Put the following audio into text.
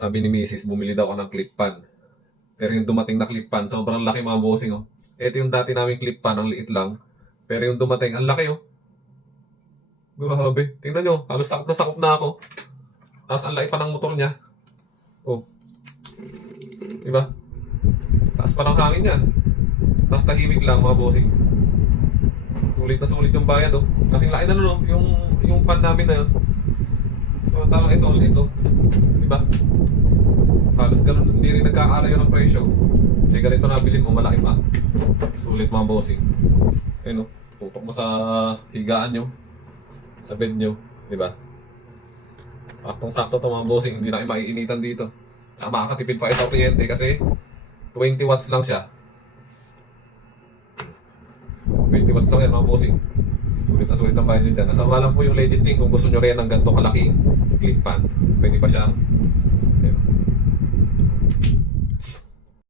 Sabi ni Mrs. bumili daw ako ng clip pan. Pero yung dumating na clip pan, sobrang laki mga bossing oh. Ito yung dati naming clip pan, ang liit lang. Pero yung dumating, ang laki oh. Grabe. Tingnan nyo, halos sakop na ako. Tapos ang laki pa ng motor niya. Oh. Diba? Taas pa ng hangin yan. Tapos tahimik lang mga bossing. Sulit na sulit yung bayad oh. Kasing laki na no, yung pan namin na yun. So tamang ito. Diba? Halos ganun, hindi rin nagkakaalayo ng presyo. Kaya ganito nabili mo, malaki pa. Sulit mga bossing. Ayun oh, tutok mo sa higaan nyo. Sa bed nyo, diba? Saktong-sakto to mga bossing, hindi na kayo maiinitan dito. Tsaka makakatipid pa ito kliyente kasi 20 watts lang siya. 20 watts lang yan mga bossing. Sulit na sulit ang bayan nyo dyan. Nasama lang po yung legit link kung gusto nyo rin ng ganito kalaking clip pan. Pwede pa siyang